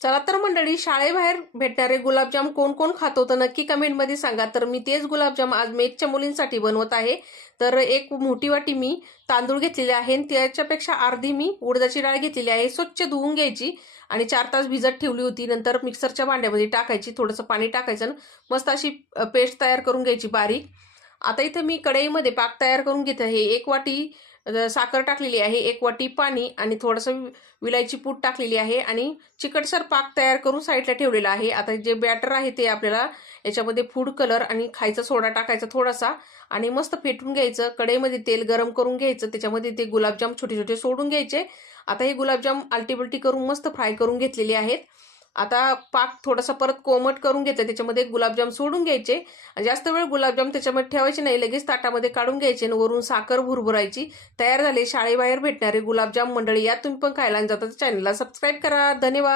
चला तर मंडळी, शाळेबाहेर भेटणारे गुलाबजाम कोण कोण खातो तर नक्की कमेंटमध्ये सांगा. तर मी तेच गुलाबजाम आज मेघच्या मुलींसाठी बनवत आहे. तर एक मोठी वाटी मी तांदूळ घेतलेले आहे आणि त्याच्यापेक्षा अर्धी मी उडदाची डाळ घेतलेली आहे. स्वच्छ धुवून घ्यायची आणि 4 तास भिजत ठेवली होती. नंतर मिक्सरच्या भांड्यामध्ये टाकायची, थोडंसं पाणी टाकायचं आणि मस्त अशी पेस्ट तयार करून घ्यायची बारीक. आता इथे मी कढईमध्ये पाक तयार करून घेत आहे. 1 वाटी साखर टाकलेली आहे, 1 वाटी पाणी आणि थोडंसं विलायची पूड टाकलेली आहे आणि चिकटसर पाक तयार करून साईडला ठेवलेला आहे. आता जे बॅटर आहे ते आपल्याला याच्यामध्ये फूड कलर आणि खायचा सोडा टाकायचा थोडासा आणि मस्त फेटून घ्यायचं. कढईमध्ये तेल गरम करून घ्यायचं, त्याच्यामध्ये ते गुलाबजाम छोटे छोटे सोडून घ्यायचे. आता हे गुलाबजाम आलटीपलटी करून मस्त फ्राय करून घेतलेले आहेत. आता पाक थोडासा परत कोमट करून घेतलं, त्याच्यामध्ये गुलाबजाम सोडून घ्यायचे. जास्त वेळ गुलाबजाम त्याच्यामध्ये ठेवायचे नाही, लगेच ताटामध्ये काढून घ्यायचे आणि वरून साखर भुरभुरायची. तयार झाले शाळेबाहेर भेटणारे गुलाबजाम मंडळी. यात तुम्ही पण खायला जाता. चॅनलला सबस्क्राईब करा. धन्यवाद.